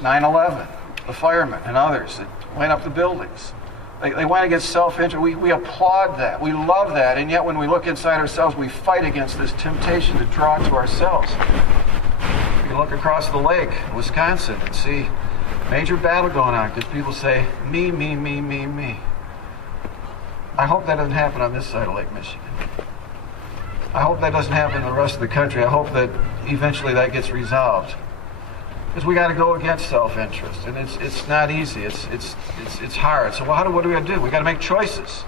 9/11, the firemen and others that went up the buildings. They went against self-interest. We applaud that. We love that. And yet when we look inside ourselves, we fight against this temptation to draw to ourselves. You look across the lake, Wisconsin, and see major battle going on because people say, me, me, me, me, me. I hope that doesn't happen on this side of Lake Michigan. I hope that doesn't happen in the rest of the country. I hope that eventually that gets resolved. Because we got to go against self-interest, and it's not easy. It's hard. So what do we got to do? We got to make choices,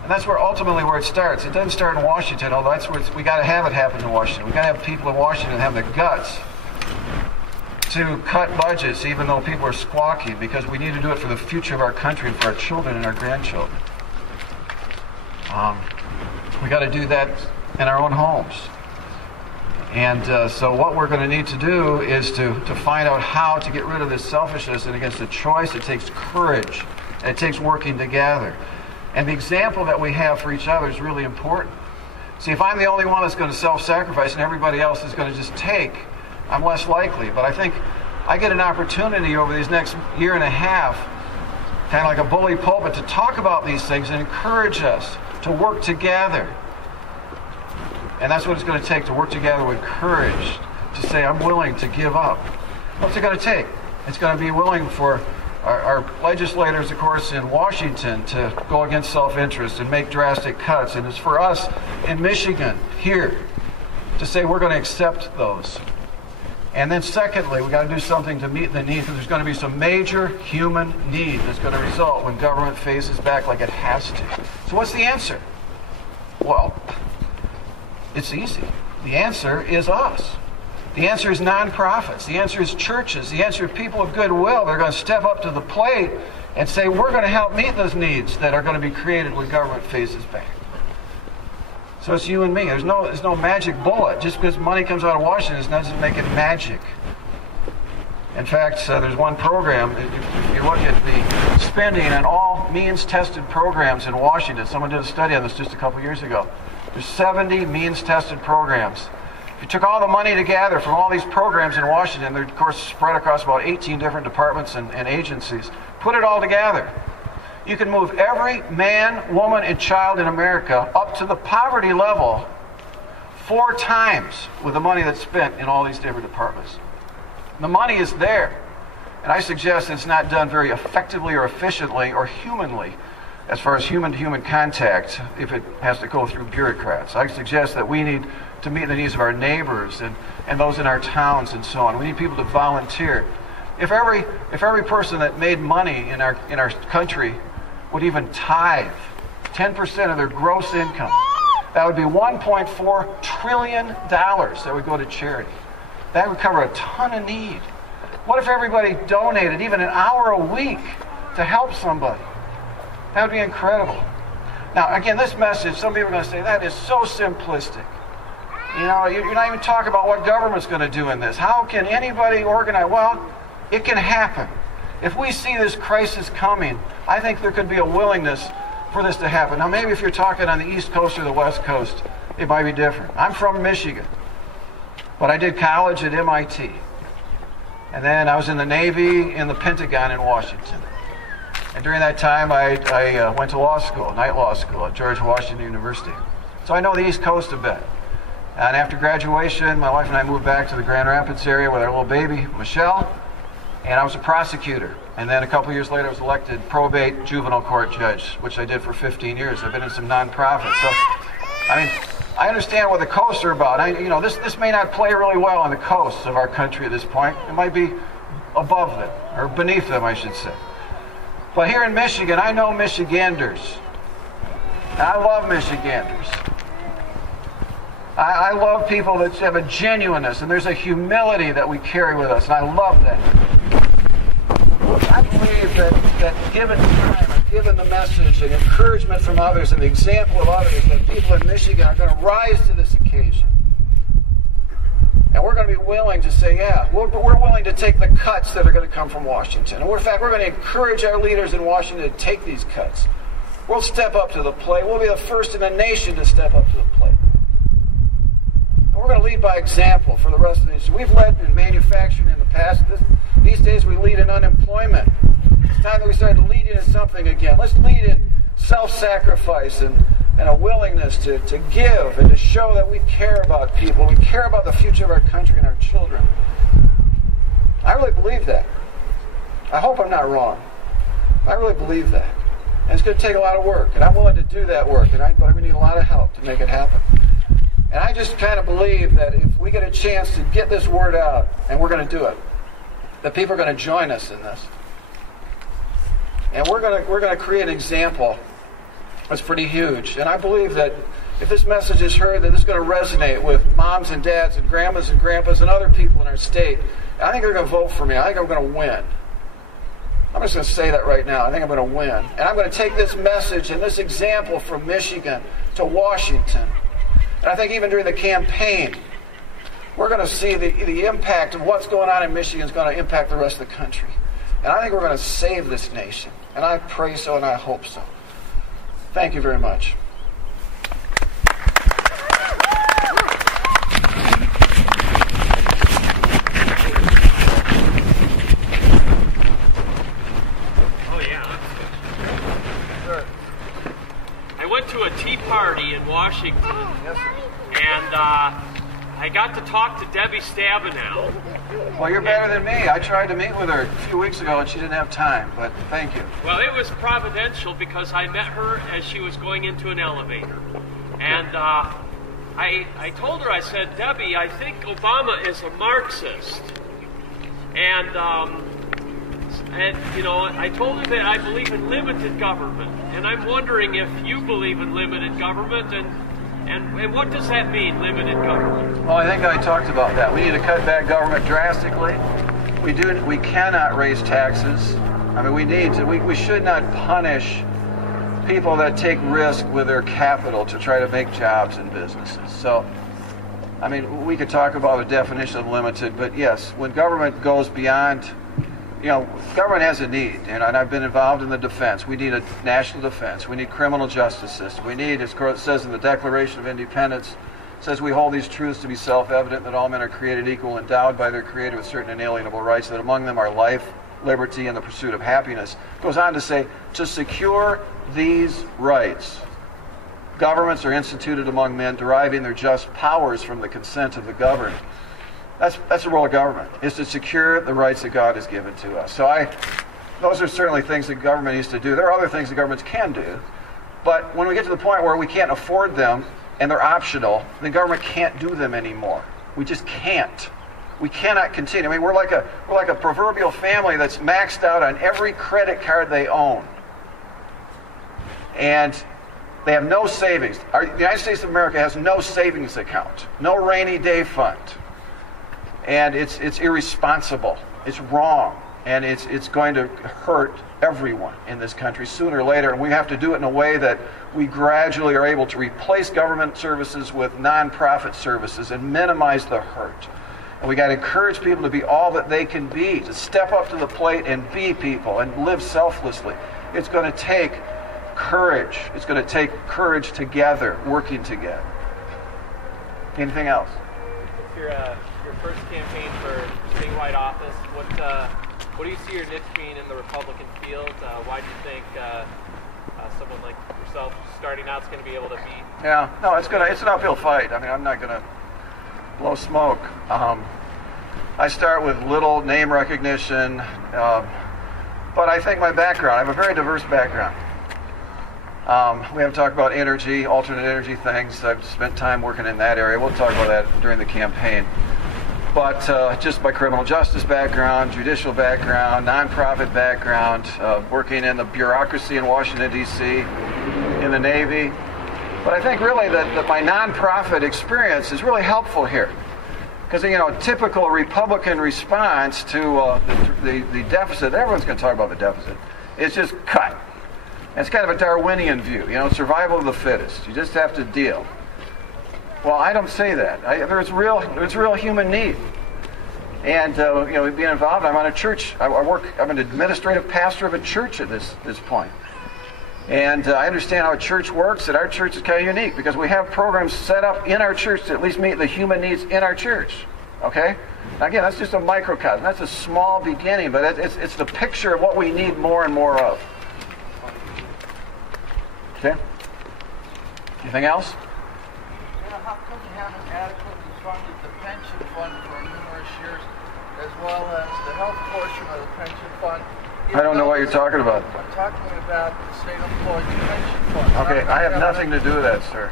and that's ultimately where it starts. It doesn't start in Washington, although that's where we got to have it happen in Washington. We got to have people in Washington have the guts to cut budgets, even though people are squawking, because we need to do it for the future of our country and for our children and our grandchildren. We got to do that in our own homes. And so what we're going to need to do is to find out how to get rid of this selfishness, and against a choice, it takes courage. And it takes working together. And the example that we have for each other is really important. See, if I'm the only one that's going to self-sacrifice and everybody else is going to just take, I'm less likely. But I think I get an opportunity over these next year and a half, kind of like a bully pulpit, to talk about these things and encourage us to work together. And that's what it's going to take, to work together with courage, to say, I'm willing to give up. What's it going to take? It's going to be willing for our legislators, of course, in Washington to go against self-interest and make drastic cuts. And it's for us in Michigan, here, to say we're going to accept those. And then secondly, we've got to do something to meet the need, because there's going to be some major human need that's going to result when government faces back like it has to. So what's the answer? Well, it's easy. The answer is us. The answer is nonprofits. The answer is churches. The answer is people of goodwill. They're going to step up to the plate and say, we're going to help meet those needs that are going to be created when government faces back. So it's you and me. There's no magic bullet. Just because money comes out of Washington doesn't make it magic. In fact, there's one program, if you look at the spending on all means-tested programs in Washington, someone did a study on this just a couple years ago. There's 70 means-tested programs. If you took all the money together from all these programs in Washington, they're of course spread across about 18 different departments and agencies, put it all together, you can move every man, woman, and child in America up to the poverty level 4 times with the money that's spent in all these different departments. The money is there, and I suggest it's not done very effectively or efficiently or humanly as far as human-to-human contact if it has to go through bureaucrats. I suggest that we need to meet the needs of our neighbors and those in our towns and so on. We need people to volunteer. If every person that made money in our country would even tithe 10% of their gross income, that would be $1.4 trillion that would go to charity. That would cover a ton of need. What if everybody donated even an hour a week to help somebody? That would be incredible. Now, again, this message, some people are going to say, that is so simplistic. You know, you're not even talking about what government's going to do in this. How can anybody organize? Well, it can happen. If we see this crisis coming, I think there could be a willingness for this to happen. Now, maybe if you're talking on the East Coast or the West Coast, it might be different. I'm from Michigan, but I did college at MIT. And then I was in the Navy in the Pentagon in Washington. And during that time, I went to law school, night law school at George Washington University. So I know the East Coast a bit. And after graduation, my wife and I moved back to the Grand Rapids area with our little baby, Michelle. And I was a prosecutor. And then a couple years later, I was elected probate juvenile court judge, which I did for 15 years. I've been in some nonprofits. So, I mean, I understand what the coasts are about. This may not play really well on the coasts of our country at this point. It might be above them, or beneath them, I should say. But here in Michigan, I know Michiganders. And I love Michiganders. I love people that have a genuineness, and there's a humility that we carry with us, and I love that. I believe that given time and given the message and encouragement from others and the example of others, that people in Michigan are going to rise to this occasion. And we're going to be willing to say, yeah, we're willing to take the cuts that are going to come from Washington. And in fact, we're going to encourage our leaders in Washington to take these cuts. We'll step up to the plate. We'll be the first in the nation to step up to the plate. And we're going to lead by example for the rest of the nation. We've led in manufacturing in the past. These these days we lead in unemployment. It's time that we start leading in something again. Let's lead in self-sacrifice and a willingness to give and to show that we care about people. We care about the future of our country and our children. I really believe that. I hope I'm not wrong. I really believe that. And it's going to take a lot of work, and I'm willing to do that work, but we need a lot of help to make it happen. And I just kind of believe that if we get a chance to get this word out, and we're going to do it, that people are going to join us in this. And we're going to create an example that's pretty huge. And I believe that if this message is heard, that it's going to resonate with moms and dads and grandmas and grandpas and other people in our state. I think they're going to vote for me. I think I'm going to win. I'm just going to say that right now. I think I'm going to win. And I'm going to take this message and this example from Michigan to Washington. And I think even during the campaign, we're going to see the impact of what's going on in Michigan is going to impact the rest of the country. And I think we're going to save this nation. And I pray so and I hope so. Thank you very much. To a tea party in Washington, and I got to talk to Debbie Stabenow. Well, you're better than me. I tried to meet with her a few weeks ago, and she didn't have time, but thank you. Well, it was providential because I met her as she was going into an elevator. And I told her, I said, Debbie, I think Obama is a Marxist. And you know, I told her that I believe in limited government. And I'm wondering if you believe in limited government, and what does that mean, limited government? Well, I think I talked about that. We need to cut back government drastically. We cannot raise taxes. I mean, we should not punish people that take risk with their capital to try to make jobs and businesses. So, I mean, we could talk about the definition of limited, but yes, when government goes beyond, you know, government has a need, and I've been involved in the defense. We need a national defense. We need criminal justice system. We need, as it says in the Declaration of Independence, it says we hold these truths to be self-evident, that all men are created equal, endowed by their Creator with certain inalienable rights, that among them are life, liberty, and the pursuit of happiness. It goes on to say, to secure these rights, governments are instituted among men, deriving their just powers from the consent of the governed. That's the role of government, is to secure the rights that God has given to us. So those are certainly things that government needs to do. There are other things that governments can do, but when we get to the point where we can't afford them and they're optional, then government can't do them anymore. We just can't. We cannot continue. I mean, we're like a proverbial family that's maxed out on every credit card they own, and they have no savings. The United States of America has no savings account, no rainy day fund. And it's irresponsible. It's wrong. And it's going to hurt everyone in this country sooner or later. And we have to do it in a way that we gradually are able to replace government services with nonprofit services and minimize the hurt. And we got to encourage people to be all that they can be, to step up to the plate and be people and live selflessly. It's going to take courage. It's going to take courage together, working together. Anything else? Your first campaign for statewide office, what do you see your niche being in the Republican field? Why do you think someone like yourself starting out is going to be able to beat? Yeah, no, it's an uphill fight. I mean, I'm not going to blow smoke. I start with little name recognition, but I think my background, I have a very diverse background. We haven't talked about energy, alternate energy things. I've spent time working in that area. We'll talk about that during the campaign. But just my criminal justice background, judicial background, nonprofit background, working in the bureaucracy in Washington, D.C., in the Navy. But I think really that my nonprofit experience is really helpful here. Because, you know, a typical Republican response to the deficit, everyone's going to talk about the deficit, is just cut. It's kind of a Darwinian view, you know, survival of the fittest. You just have to deal. Well, I don't say that. There's real human need. And, you know, being involved, I'm on a church. I'm an administrative pastor of a church at this point. And I understand how a church works, and our church is kind of unique because we have programs set up in our church to at least meet the human needs in our church. Okay? Now again, that's just a microcosm. That's a small beginning, but it's the picture of what we need more and more of. Okay? Anything else? How come you haven't adequately funded the pension fund for numerous years, as well as the health portion of the pension fund? I don't know what you're talking about. I'm talking about the state employees pension fund. Okay, I have nothing to do with that, sir.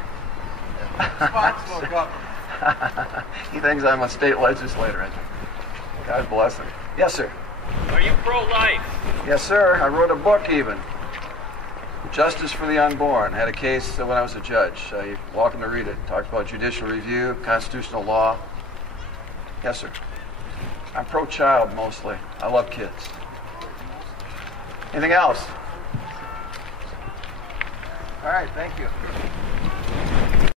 Responsible government. He thinks I'm a state legislator. God bless him. Yes, sir. Are you pro-life? Yes, sir. I wrote a book even. Justice for the Unborn. Had a case when I was a judge. You're welcome to read it. Talks about judicial review, constitutional law. Yes, sir. I'm pro-child mostly. I love kids. Anything else? All right, thank you.